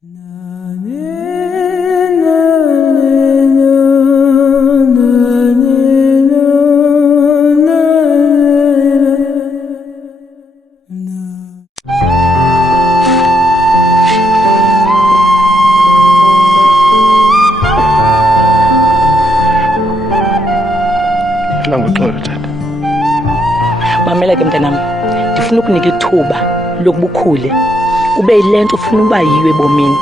Mamela ke mntanami, ndifuna ukunika ithuba lokubukhule ube yilento ufuna uba yiwe ebomini.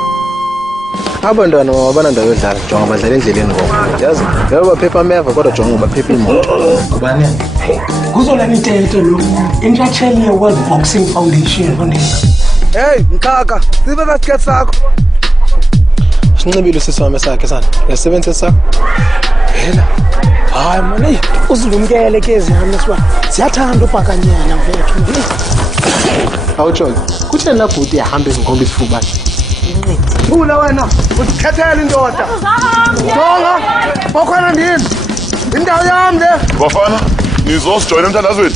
Abantwana abanandaba yodlala jonga badlala endleleni ngoku. Yazi, ngeke baphepha ameva kodwa jonga baphepha imoto. Kubani? Kuzolana into lo intshatsheli ye-World Boxing Foundation konke. Hey, mkhaka, sibe basket sakho. Sincibile siswami sakhe sana. Yasebenzisa sakho. Phela. Hayi manje uzilumkele ke zihamba siba siyathanda ubhakanyana mfethu. Awutsho, kutheni la bhuti yahambe ngombe isifuba? Bula wena, usikhethela indoda. Jonga, bokhona ndini. Indawo yami le. Bafana, nizosijoyina emthandazweni.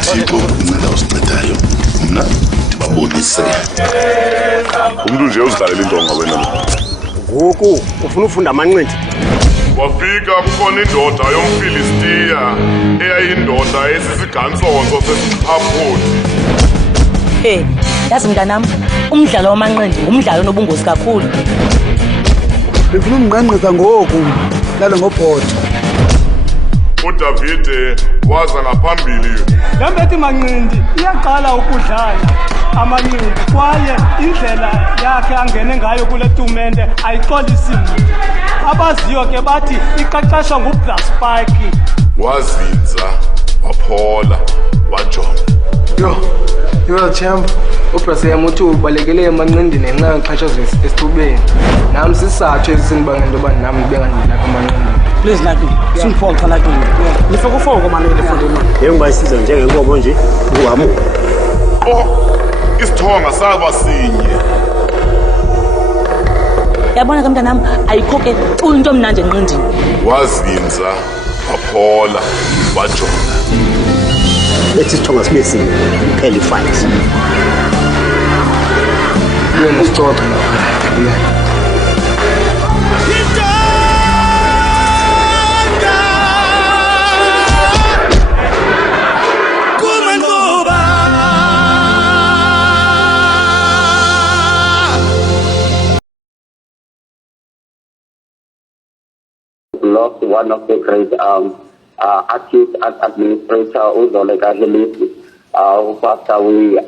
Thixo unceda usincedayo. Mna ndibabonise. Umuntu nje uzidlalela intonga wena. Ngoku ufuna ufunda amanqindi. Wafika kukhona indoda yomFilistiya eyayindoda esisigantsonzo sesiqhaphuthi. Hey, yazi mntanami, umdlalo wamanqindi ngumdlalo onobungozi kakhulu. Ngifuna umnqanqisa ngoku lalo ngobhodo. uDavide waza ngaphambili. Lembethi manqindi iyaqala ukudlala amanqindi kwaye indlela yakhe angene ngayo kule tumente ayixolisi muntu. Abaziyo ke bathi iqeqeshwa nguBlack Spike. Wazinza, waphola, wajonga. Yo, you're champ. Ubrase yamuthi ubalekele emanqindini ngenxa yokuxhatshazwa esithubeni. Nami sisathu esinibanga into yoba nami bengandilapha emanqindini. Please like me. Simple for like me. Nifike ufoko manje lefundeni. Yengoba isiza njengenkomo nje uhamu. Isithonga saba sinye. Yabona ke mntanami, ayikho ke into emnandi enqindini. Wazinza, waphola, wajonga. Lethi sithonga sibe sinye kuphela ifight. Yena sixoxa lapha. Lost one of the great artists and administrator, ZOLEKA HELESI, who passed away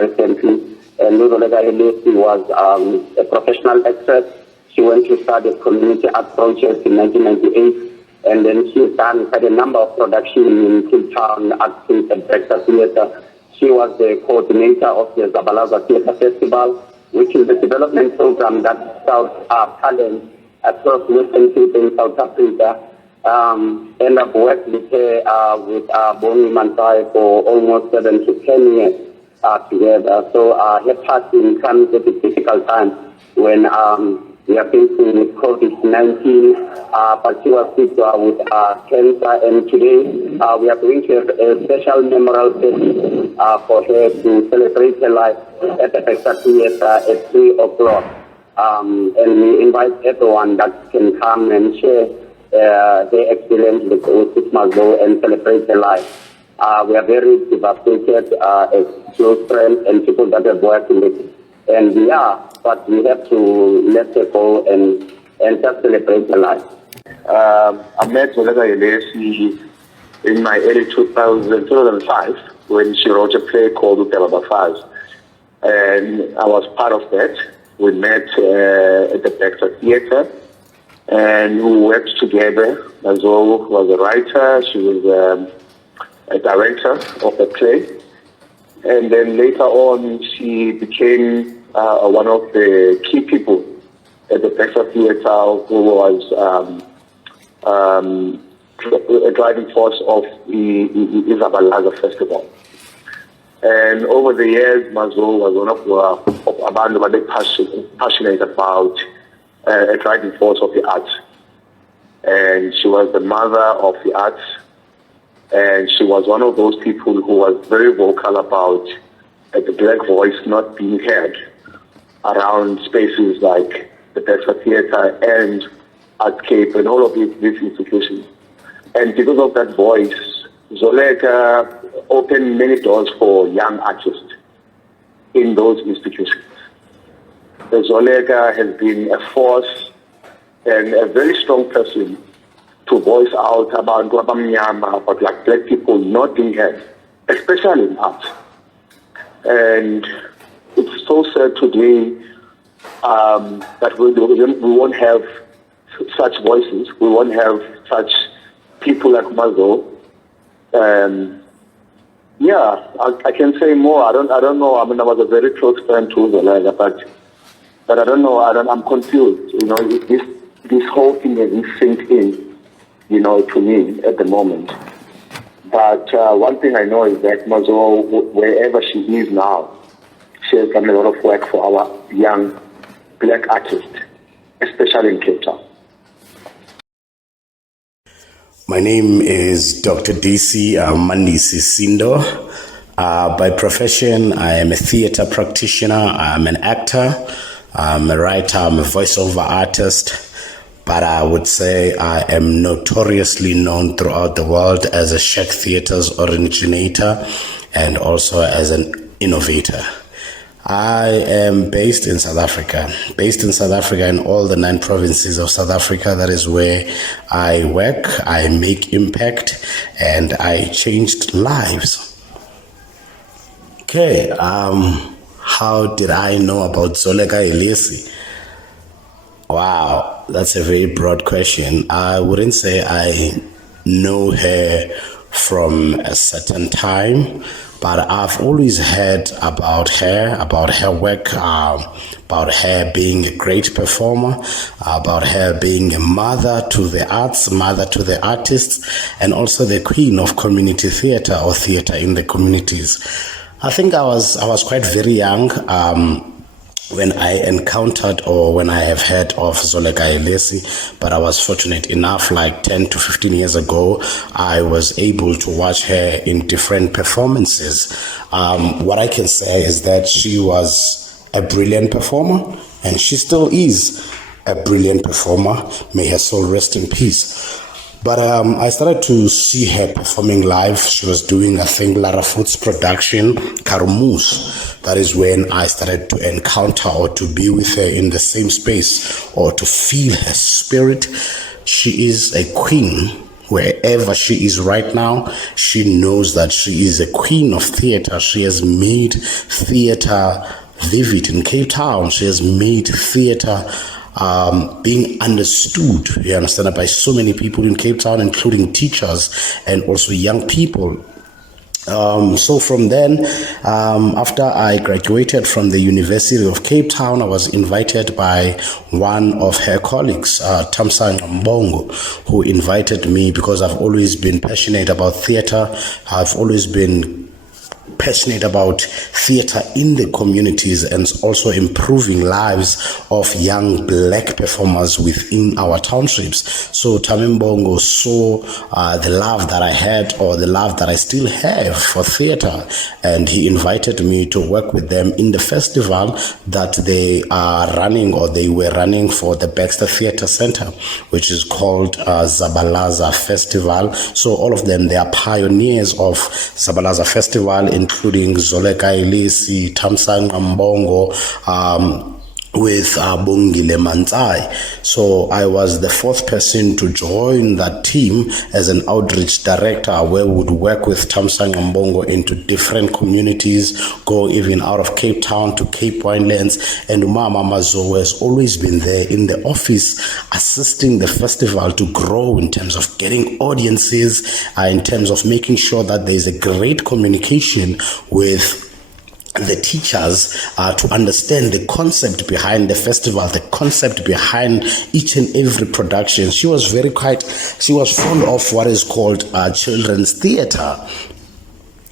recently. And ZOLEKA HELESI was a professional actress. She went to study community art projects in 1998, and then she's done quite a number of productions in Cape Town, Acting and Breakfast Theatre. She was the coordinator of the Zabalaza Theatre Festival, which is a development program that scouts talent across Western Cape in South Africa. And I've worked with her with Mbongo for almost 7 to 10 years together. So her passing comes at a difficult time when we are facing with COVID-19, but she was sick with cancer. And today we are going to have a special memorial service for her to celebrate her life at the Breakfast Theatre at 3 o'clock. And we invite everyone that can come and share their experience with Mbongo and celebrate their life. We are very devastated as close friends and people that have worked with. And we are, but we have to let her go and just celebrate her life. I met ZOLEKA HELESI in my early 2005 when she wrote a play called Utelaba Files. And I was part of that. We met at the Breakfast Theatre and we worked together. Mbongo was a writer, she was a director of the play. And then later on, she became one of the key people at the Breakfast Theatre who was a driving force of the Zabalaza Festival. And over the years, Mbongo was one of abantu passionate about a driving force of the arts. And she was the mother of the arts. And she was one of those people who was very vocal about the black voice not being heard. around spaces like the Bedford Theatre and Artscape and all of these institutions. And because of that voice, Zoleka opened many doors for young artists in those institutions. Zoleka has been a force and a very strong person to voice out about like black people not being heard, especially in art. And it's so sad today that we won't have such voices. We won't have such people like Mazo. Yeah, I can say more. I don't know. I mean, I was a very close friend to Zoleka, but I don't know. I'm confused. You know, this whole thing hasn't synced in, you know, to me at the moment. But one thing I know is that Mazo, wherever she is now, she has done a lot of work for our young black artists, especially in Cape Town. My name is Dr. DC Mandisi Sindo. By profession, I am a theater practitioner, I'm an actor, I'm a writer, I'm a voiceover artist, but I would say I am notoriously known throughout the world as a Shack Theatre's originator and also as an innovator. I am based in South Africa in all the 9 provinces of South Africa. That is where I work, I make impact, and I changed lives. Okay, how did I know about Zoleka Helesi? Wow, that's a very broad question. I wouldn't say I know her from a certain time, but I've always heard about her work, about her being a great performer, about her being a mother to the arts, mother to the artists, and also the queen of community theater or theater in the communities. I think I was quite very young when I encountered or when I have heard of Zoleka Helesi, but I was fortunate enough, like 10 to 15 years ago, I was able to watch her in different performances. What I can say is that she was a brilliant performer, and she still is a brilliant performer. May her soul rest in peace. But I started to see her performing live. She was doing, I think, Lara Foot's production, Karumus. That is when I started to encounter or to be with her in the same space or to feel her spirit. She is a queen. Wherever she is right now, she knows that she is a queen of theater. She has made theater vivid in Cape Town. She has made theater being understood, you understand, by so many people in Cape Town, including teachers and also young people. So from then, after I graduated from the University of Cape Town, I was invited by one of her colleagues, Mbongo, who invited me because I've always been passionate about theater. I've always been passionate about theater in the communities and also improving lives of young black performers within our townships. So Thami Mbongo saw the love that I had, or the love that I still have, for theater, and he invited me to work with them in the festival that they are running, or they were running, for the Baxter Theatre Center, which is called Zabalaza Festival. So all of them, they are pioneers of Zabalaza Festival, including Zoleka Helesi, akaMbongo, with Bongile Manzai. So I was the 4th person to join that team as an outreach director, where we would work with akaMbongo into different communities, go even out of Cape Town to Cape Winelands. And Mama Mazo has always been there in the office, assisting the festival to grow in terms of getting audiences, in terms of making sure that there is a great communication with the teachers to understand the concept behind the festival, the concept behind each and every production. She was fond of what is called children's theater.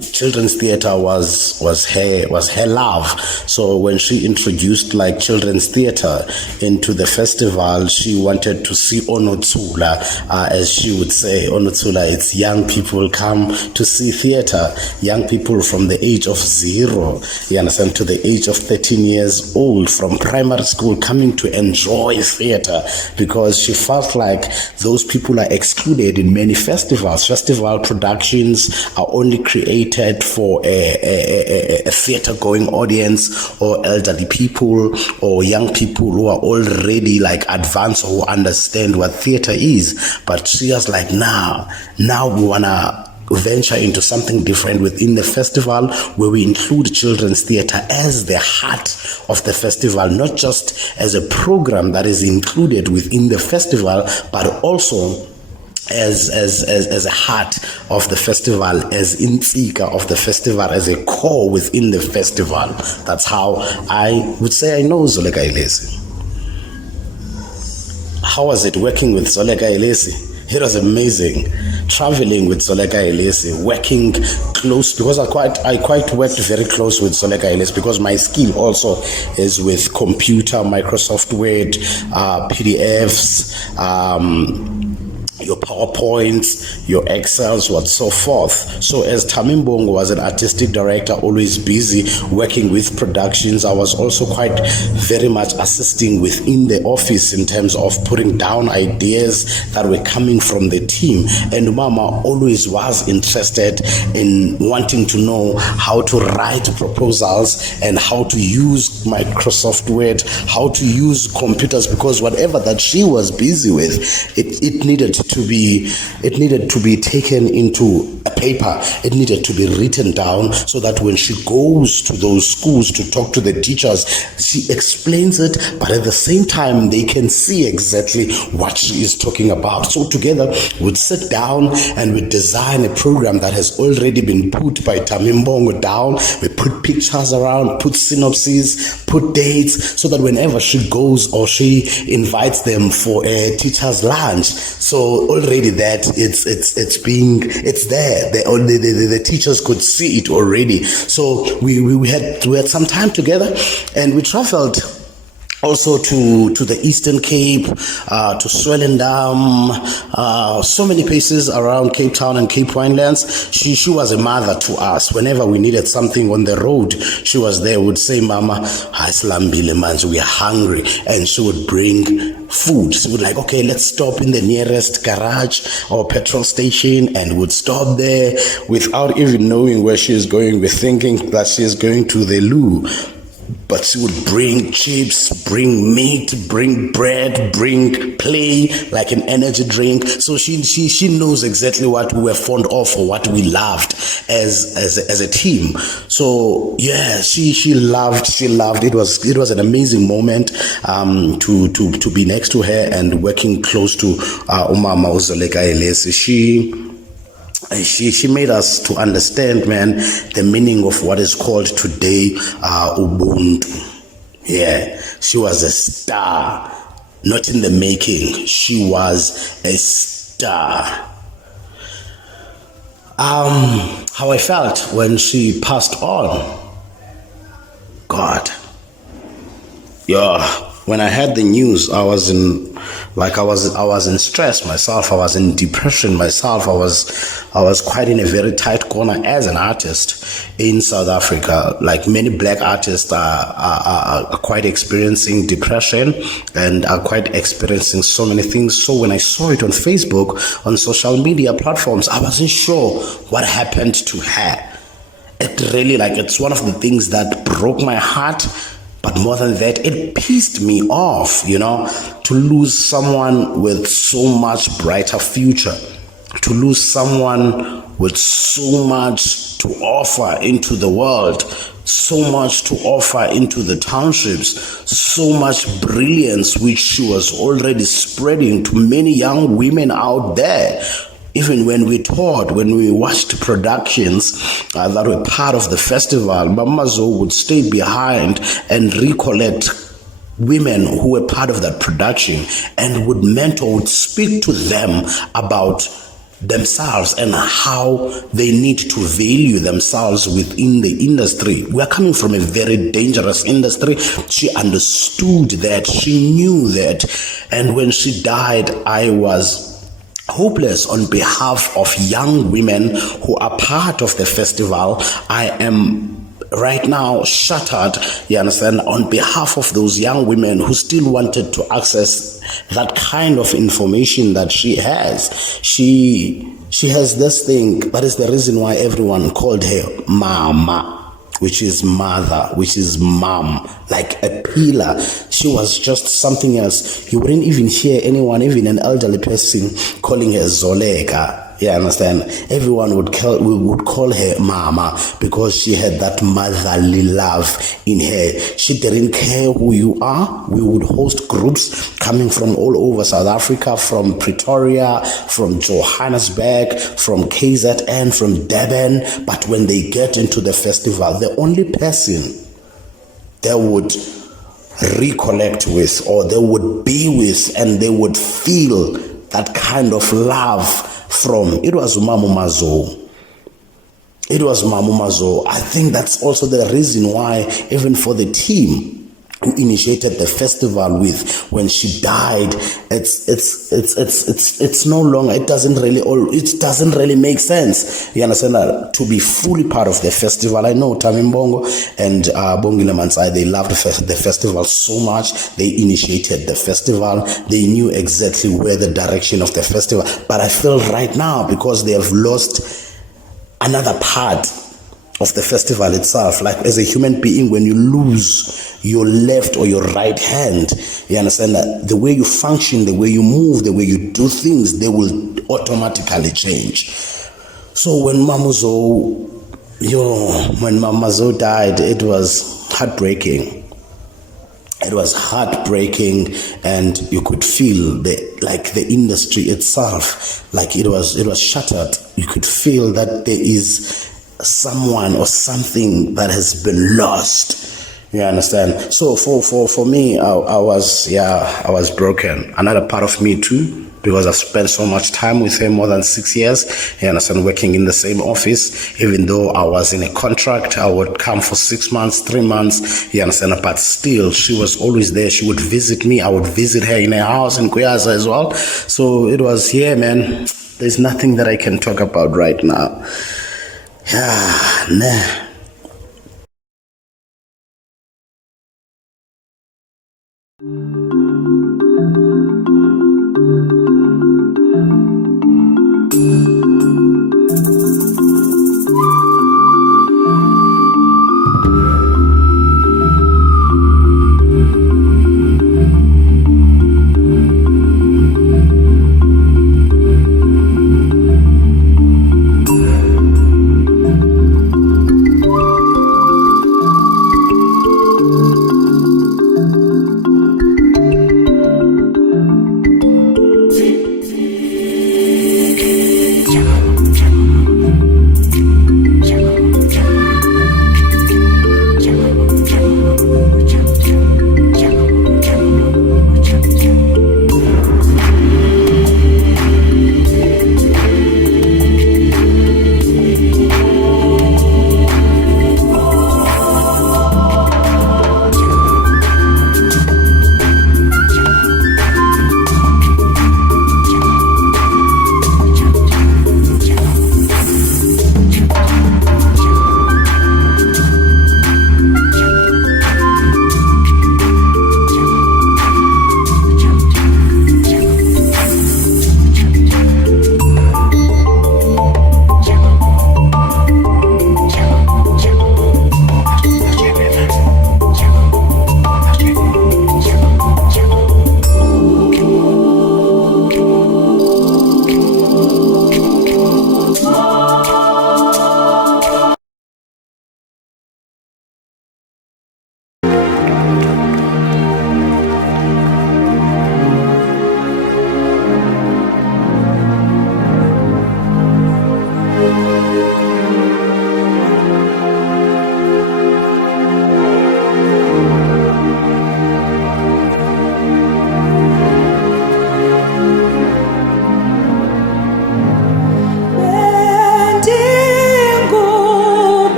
children's theater was her love. So when she introduced like children's theater into the festival, she wanted to see Onotsula, as she would say. Onotsula, it's young people come to see theater, young people from the age of 0, you understand, to the age of 13 years old, from primary school, coming to enjoy theater, because she felt like those people are excluded in many festivals. Festival productions are only created for a theater-going audience, or elderly people, or young people who are already like advanced or who understand what theater is. But she was like, now we wanna venture into something different within the festival, where we include children's theater as the heart of the festival, not just as a program that is included within the festival, but also as a heart of the festival, as insika of the festival, as a core within the festival. That's how I would say I know ZOLEKA HELESI. How was it working with ZOLEKA HELESI? It was amazing. Traveling with ZOLEKA HELESI, working close, because I quite worked very close with ZOLEKA HELESI, because my skill also is with computer, Microsoft Word, PDFs, your PowerPoints, your Excels, what so forth. So as Mbongo was an artistic director, always busy working with productions, I was also quite very much assisting within the office in terms of putting down ideas that were coming from the team. And Mama always was interested in wanting to know how to write proposals and how to use Microsoft Word, how to use computers, because whatever that she was busy with, it needed to be taken into a paper. It needed to be written down, so that when she goes to those schools to talk to the teachers, she explains it, but at the same time they can see exactly what she is talking about. So together we'd sit down and we'd design a program that has already been put by Mbongo down. We put pictures around, put synopses, put dates, so that whenever she goes or she invites them for a teacher's lunch, so already that it's there. The teachers could see it already. So we had some time together, and we traveled also to the Eastern Cape, to Swellendam, so many places around Cape Town and Cape Winelands. She was a mother to us. Whenever we needed something on the road, she was there. Would say, Mama, we are hungry. And she would bring food. She would like, okay, let's stop in the nearest garage or petrol station, and would stop there without even knowing where she is going. We're thinking that she is going to the loo. But she would bring chips, bring meat, bring bread, bring play, like an energy drink. So she knows exactly what we were fond of or what we loved as a team. So yeah, she loved. It was an amazing moment to be next to her and working close to Umama ZOLEKA HELESI. She made us to understand, man, the meaning of what is called today Ubuntu. Yeah, she was a star, not in the making. She was a star. How I felt when she passed on. God. Yeah, when I heard the news, I was in stress myself. I was in depression myself. I was quite in a very tight corner as an artist in South Africa. Like many black artists are quite experiencing depression and are quite experiencing so many things. So when I saw it on Facebook, on social media platforms, I wasn't sure what happened to her. It really, it's one of the things that broke my heart. But more than that, it pissed me off, to lose someone with so much brighter future, to lose someone with so much to offer into the world, so much to offer into the townships, so much brilliance which she was already spreading to many young women out there. Even when we watched productions that were part of the festival, Mama Zo would stay behind and recollect women who were part of that production and would mentor, would speak to them about themselves and how they need to value themselves within the industry. We are coming from a very dangerous industry. She understood that, she knew that, and when she died, I was hopeless on behalf of young women who are part of the festival. I am right now shattered, you understand, on behalf of those young women who still wanted to access that kind of information that she has. She has this thing, that is the reason why everyone called her Mama, which is mother, which is mom, like a pillar. She was just something else. You wouldn't even hear anyone, even an elderly person, calling her Zoleka. You understand? Everyone would call her Mama because she had that motherly love in her. She didn't care who you are. We would host groups coming from all over South Africa, from Pretoria, from Johannesburg, from KZN, from Durban. But when they get into the festival, the only person they would reconnect with, or they would be with, and they would feel that kind of love from, it was Mamu Mazo. It was Mamu Mazo. I think that's also the reason why, even for the team who initiated the festival with, when she died, it's no longer, it doesn't really make sense. You understand that? To be fully part of the festival. I know Thami Mbongo and Bongile Mansai, they loved the festival so much. They initiated the festival. They knew exactly where the direction of the festival. But I feel right now, because they have lost another part of the festival itself, like as a human being, when you lose your left or your right hand, you understand that the way you function, the way you move, the way you do things, they will automatically change. So when Mama Zo died, it was heartbreaking. It was heartbreaking, and you could feel the industry itself, like it was shattered. You could feel that there is someone or something that has been lost. You understand? So for me, I was broken. Another part of me too, because I've spent so much time with her, more than 6 years. You understand? Working in the same office, even though I was in a contract, I would come for 6 months, 3 months. You understand? But still, she was always there. She would visit me. I would visit her in her house in Kuyaza as well. So it was, man. There's nothing that I can talk about right now. Nah.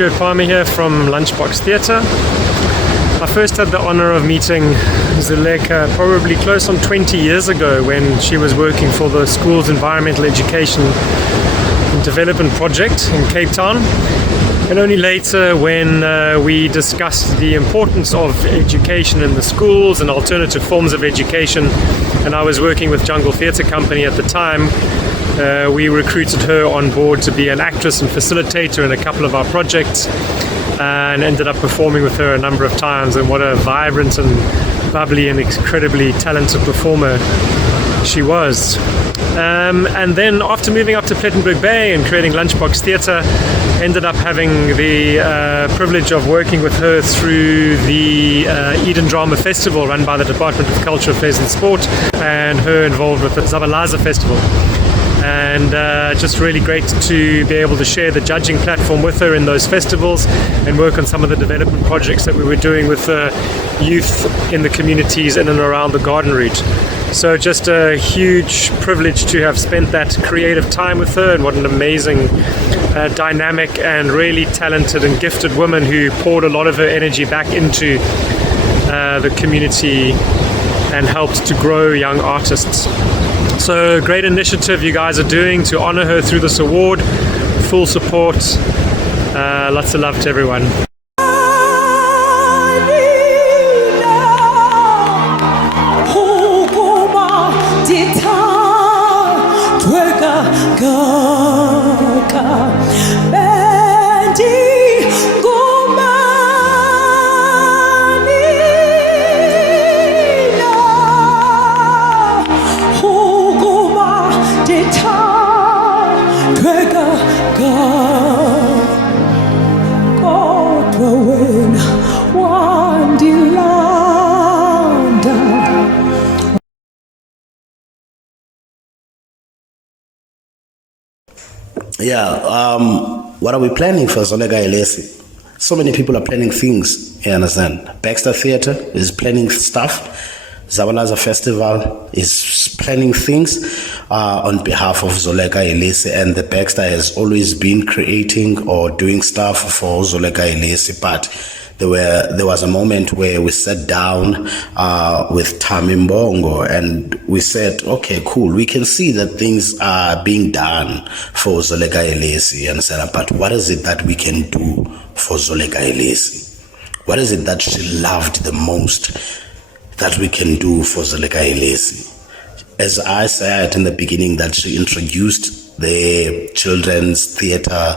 Stuart Palmer here from Lunchbox Theatre. I first had the honor of meeting ZOLEKA probably close on 20 years ago when she was working for the school's environmental education and development project in Cape Town. And only later when we discussed the importance of education in the schools and alternative forms of education, and I was working with Jungle Theatre Company at the time, we recruited her on board to be an actress and facilitator in a couple of our projects, and ended up performing with her a number of times. And what a vibrant and bubbly and incredibly talented performer she was. And then after moving up to Plettenberg Bay and creating Lunchbox Theatre, ended up having the privilege of working with her through the Eden Drama Festival run by the Department of Culture, Affairs and Sport, and her involved with the Zabalaza Festival. And just really great to be able to share the judging platform with her in those festivals and work on some of the development projects that we were doing with youth in the communities in and around the garden route. So just a huge privilege to have spent that creative time with her, and what an amazing, dynamic and really talented and gifted woman who poured a lot of her energy back into the community and helped to grow young artists. So great initiative you guys are doing to honor her through this award. Full support. Lots of love to everyone. Yeah, what are we planning for ZOLEKA HELESI? So many people are planning things, you understand? Baxter Theatre is planning stuff. Zabalaza Festival is planning things on behalf of ZOLEKA HELESI, and the Baxter has always been creating or doing stuff for ZOLEKA HELESI, but there was a moment where we sat down with Thami Mbongo, and we said, okay, cool, we can see that things are being done for ZOLEKA HELESI, and said, but what is it that we can do for ZOLEKA HELESI? What is it that she loved the most that we can do for ZOLEKA HELESI? As I said in the beginning, that she introduced the children's theater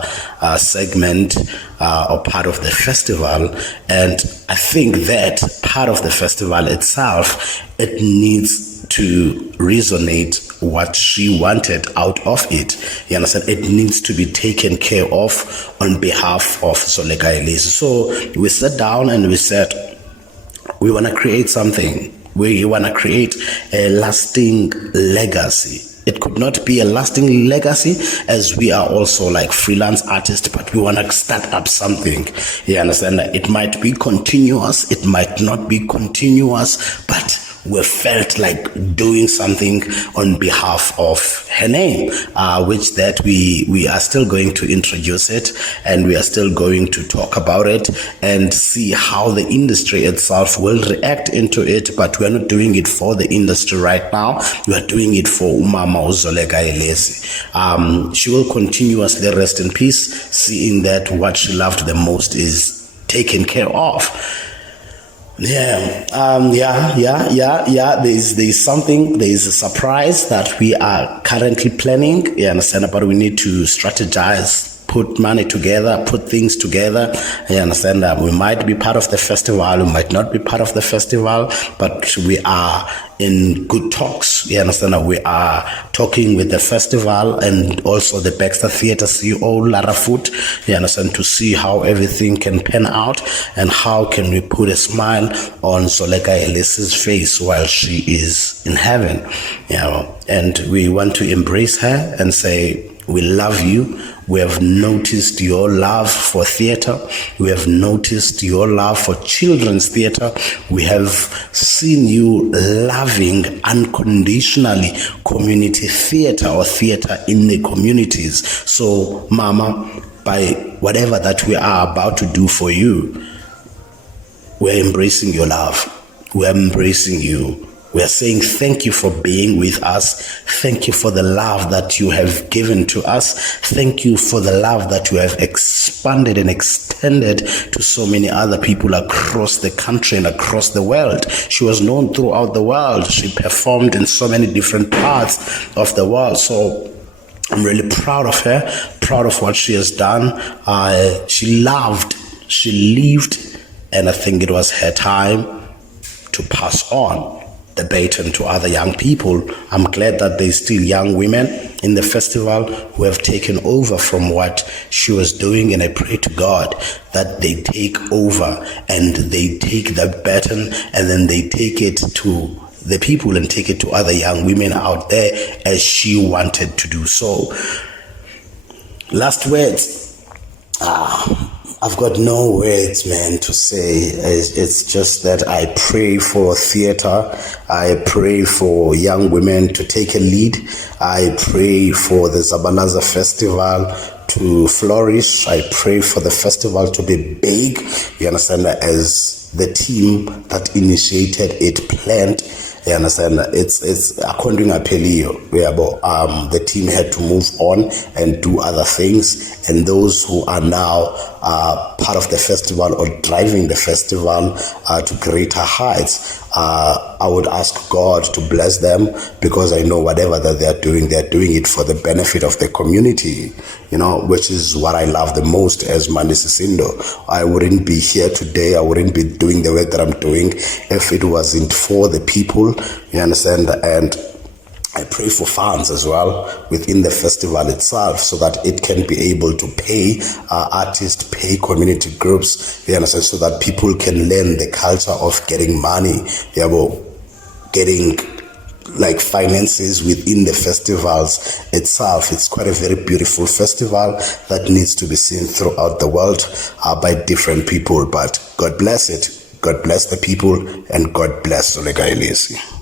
segment or part of the festival, and I think that part of the festival itself, it needs to resonate what she wanted out of it. You understand? It needs to be taken care of on behalf of ZOLEKA HELESI. So we sat down and we said, we want to create something. We want to create a lasting legacy. It could not be a lasting legacy, as we are also like freelance artists, but we want to start up something. You understand? It might be continuous, it might not be continuous, but we felt like doing something on behalf of her name, which that we are still going to introduce it, and we are still going to talk about it and see how the industry itself will react into it. But we are not doing it for the industry right now. We are doing it for Umama ZOLEKA HELESI. She will continuously rest in peace, seeing that what she loved the most is taken care of. Yeah, there's something, there's a surprise that we are currently planning. You understand? But we need to strategize, put money together, put things together. You understand that we might be part of the festival, we might not be part of the festival, but we are in good talks. You understand that we are talking with the festival and also the Baxter Theatre CEO, Lara Foot, you understand, to see how everything can pan out and how can we put a smile on ZOLEKA HELESI's face while she is in heaven. You know, and we want to embrace her and say, we love you. We have noticed your love for theatre. We have noticed your love for children's theatre. We have seen you loving unconditionally community theatre or theatre in the communities. So, Mama, by whatever that we are about to do for you. We're embracing your love. We're embracing you. We are saying thank you for being with us. Thank you for the love that you have given to us. Thank you for the love that you have expanded and extended to so many other people across the country and across the world. She was known throughout the world. She performed in so many different parts of the world. So I'm really proud of her, proud of what she has done. She loved, she lived, and I think it was her time to pass on the baton to other young people. I'm glad that there's still young women in the festival who have taken over from what she was doing, and I pray to God that they take over and they take the baton and then they take it to the people and take it to other young women out there as she wanted to do so. Last words. I've got no words, man, to say. It's just that I pray for theater. I pray for young women to take a lead. I pray for the Zabalaza Festival to flourish. I pray for the festival to be big. You understand, as the team that initiated it planned. You understand? It's according to Pelio, the team had to move on and do other things, and those who are now part of the festival or driving the festival to greater heights, I would ask God to bless them, because I know whatever that they're doing it for the benefit of the community, you know, which is what I love the most as Mandisisindo. I wouldn't be here today, I wouldn't be doing the work that I'm doing if it wasn't for the people, you understand? And I pray for funds as well within the festival itself, so that it can be able to pay artists, pay community groups, you understand, so that people can learn the culture of getting money, getting like finances within the festivals itself. It's quite a very beautiful festival that needs to be seen throughout the world by different people. But God bless it. God bless the people, and God bless ZOLEKA HELESI.